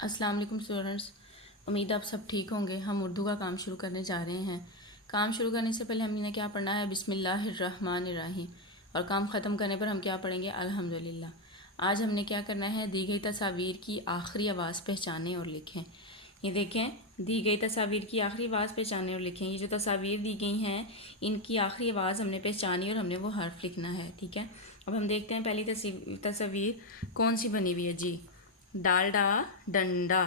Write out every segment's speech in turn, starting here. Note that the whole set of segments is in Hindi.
अस्सलाम वालेकुम स्टूडेंट्स। उम्मीद आप सब ठीक होंगे। हम उर्दू का काम शुरू करने जा रहे हैं। काम शुरू करने से पहले हमने क्या पढ़ना है? बिस्मिल्लाहिर्रहमानिर्रहीम। और काम ख़त्म करने पर हम क्या पढ़ेंगे? अल्हम्दुलिल्लाह। आज हमने क्या करना है? दी गई तस्वीर की आखिरी आवाज़ पहचानें और लिखें। ये देखें, दी गई तस्वीर की आखिरी आवाज़ पहचानें और लिखें। ये जो तस्वीर दी गई हैं इनकी आखिरी आवाज़ हमने पहचानी और हमने वो हर्फ लिखना है। ठीक है, अब हम देखते हैं पहली तस्वीर कौन सी बनी हुई है। जी, डालडा डंडा।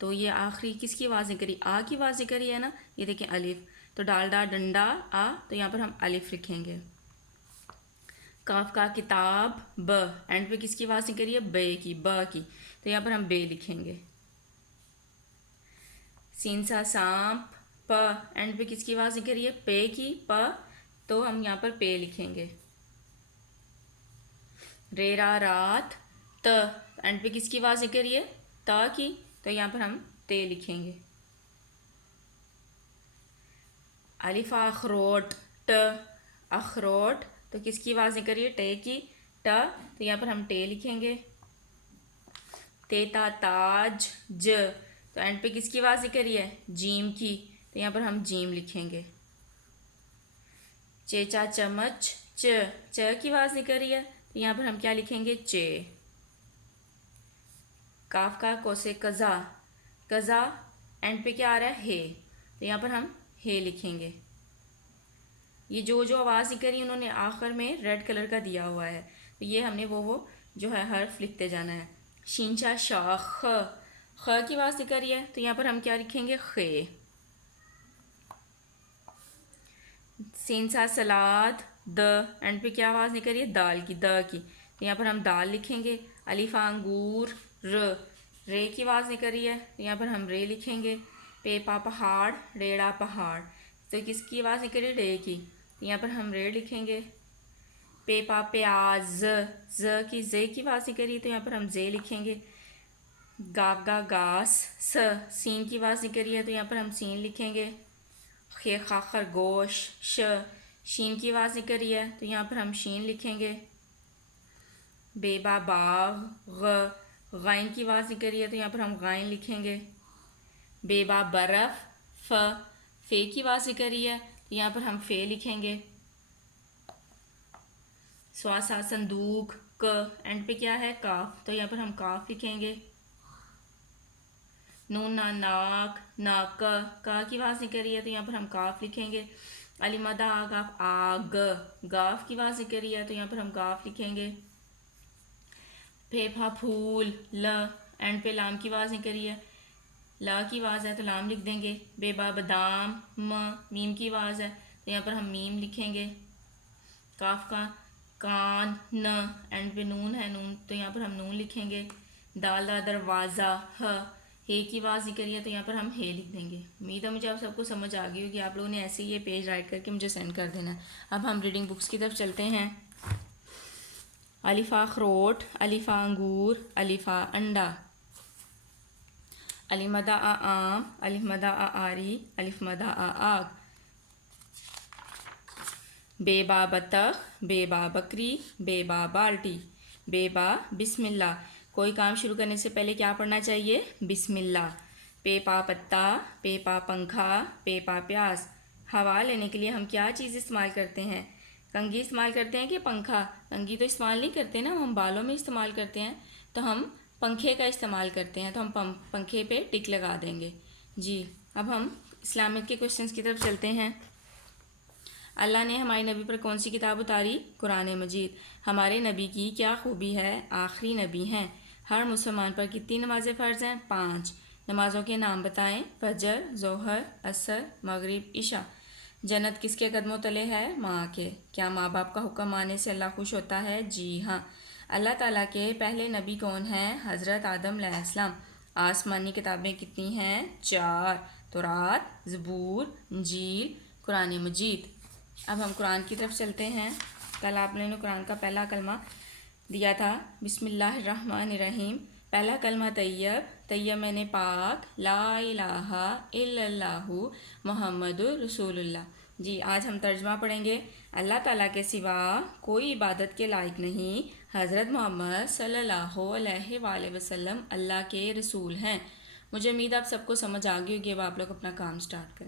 तो ये आखिरी किसकी आवाज़ निकली? आ की आवाज़ निकली है ना। ये देखें अलिफ, तो डालडा डंडा आ, तो यहाँ पर हम अलिफ लिखेंगे। काफ का किताब ब, एंड पे किसकी आवाज़ निकली है? बे की, ब की, तो यहाँ पर हम बे लिखेंगे। सीन सा सांप प, एंड पे किसकी आवाज़ निकली है? पे की, प, तो हम यहाँ पर पे लिखेंगे। रेरा रात त, एंड पे किसकी आवाज़ निकल रही है? ता की, तो यहाँ पर हम ते लिखेंगे। अलिफा अखरोट ट, अखरोट, तो किसकी आवाज़ निकल रही है? टे की, ट, तो यहाँ पर हम टे लिखेंगे। तेता ताज ज, तो एंड पे किसकी आवाज़ निकल रही है? जीम की, तो यहाँ पर हम जीम लिखेंगे। चेचा चमच च, च की आवाज़ निकल रही है, तो यहाँ पर हम क्या लिखेंगे? चे। काफ का कोसे कज़ा, कज़ा, एंड पे क्या आ रहा है? हे, तो यहाँ पर हम हे लिखेंगे। ये जो जो आवाज़ निकल रही है उन्होंने आखिर में रेड कलर का दिया हुआ है, तो ये हमने वो जो है हर्फ लिखते जाना है। शींचा शाख, ख की आवाज़ निकल रही है, तो यहाँ पर हम क्या लिखेंगे? खे। सीनसा सलाद द, एंड पे क्या आवाज़ निकल रही है? दाल की, द की, तो यहाँ पर हम दाल लिखेंगे। अलिफा अंगूर र, रे की आवाज़ निकल रही है, तो यहाँ पर हम रे लिखेंगे। पेपा पहाड़, रेड़ा पहाड़, तो किसकी आवाज़ निकल रही है? रे की, तो यहाँ पर हम रे लिखेंगे। पेपा प्याज ज की, जे की आवाज़ निकल रही है, तो यहाँ पर हम जे लिखेंगे। गागा गास स, सीन की आवाज़ निकल रही है, तो यहाँ पर हम सीन लिखेंगे। खे खा खरगोश श, शीन की आवाज़ निकल रही है, तो यहाँ पर हम शीन लिखेंगे। बेबा बाग ग, गाइन की आवाज़ निकल रही है, तो यहाँ पर हम गाइन लिखेंगे। बेबा बर्फ़ फ, फे की आवाज़ निकल रही है, तो यहाँ पर हम फे लिखेंगे। स्वासा संदूक क, एंड पे क्या है? काफ, तो यहाँ पर हम काफ लिखेंगे। नून ना नाक नाक, का की आवाज़ निकल रही है, तो यहाँ पर हम काफ लिखेंगे। अलीमदा गाफ आग, गाफ की आवाज़ निकल रही है, तो यहाँ पर हम गाफ लिखेंगे। फेफा फूल ल, एंड पे लाम की आवाज़ निकल रही है, ला की आवाज़ है, तो लाम लिख देंगे। बेबा बादाम म, मीम की आवाज़ है, तो यहाँ पर हम मीम लिखेंगे। काफ का कान न, एंड पे नून है, नून, तो यहाँ पर हम नून लिखेंगे। दाल दा दरवाज़ा ह, हे की आवाज़ निकल रही है, तो यहाँ पर हम हे लिख देंगे। उम्मीद है मुझे आप सबको समझ आ गई होगी। आप लोगों ने ऐसे ही ये पेज राइट करके मुझे सेंड कर देना है। अब हम रीडिंग बुक्स की तरफ चलते हैं। अलिफा अखरोट, अलिफा अंगूर, अलिफा अंडा। अलिमदा आ आम, अलिफमदा आ आरी, अलिफमदा आ आग। बेबा बतख, बेबा बकरी, बेबा बाल्टी। बेबा बिस्मिल्लाह। कोई काम शुरू करने से पहले क्या पढ़ना चाहिए? बिस्मिल्लाह। पेपा पत्ता, पेपा पंखा, पेपा प्याज। हवा लेने के लिए हम क्या चीज़ इस्तेमाल करते हैं? कंघी इस्तेमाल करते हैं कि पंखा? कंघी तो इस्तेमाल नहीं करते ना, हम बालों में इस्तेमाल करते हैं, तो हम पंखे का इस्तेमाल करते हैं, तो हम पंखे पे टिक लगा देंगे। जी, अब हम इस्लामिक के क्वेश्चंस की तरफ चलते हैं। अल्लाह ने हमारे नबी पर कौन सी किताब उतारी? कुरान मजीद। हमारे नबी की क्या खूबी है? आखिरी नबी हैं। हर मुसलमान पर कितनी नमाज़ें फ़र्ज़ हैं? 5। नमाज़ों के नाम बताएं। फजर, ज़ोहर, असर, मगरिब, इशा। जन्नत किसके कदमों तले है? माँ के। क्या माँ बाप का हुक्म मानने से अल्लाह खुश होता है? जी हाँ। अल्लाह ताला के पहले नबी कौन हैं? हज़रत आदम अलैहिस्सलाम। आसमानी किताबें कितनी हैं? 4। तौरात, ज़बूर, इंजील, कुरान मजीद। अब हम कुरान की तरफ चलते हैं। कल आपने कुरान का पहला कलमा दिया था, बिस्मिल्लाहिर्रहमानिर्रहीम। पहला कलमा तैयब, तैयब मैंने पाक, ला इलाहा इल्लल्लाहु मुहम्मदुर रसूलुल्लाह। जी, आज हम तर्जमा पढ़ेंगे। अल्लाह ताला के सिवा कोई इबादत के लायक नहीं, हज़रत मोहम्मद सल्लल्लाहु अलैहि वसल्लम अल्लाह के रसूल हैं। मुझे उम्मीद आप सबको समझ आ गई होगी। अब आप लोग अपना काम स्टार्ट करें।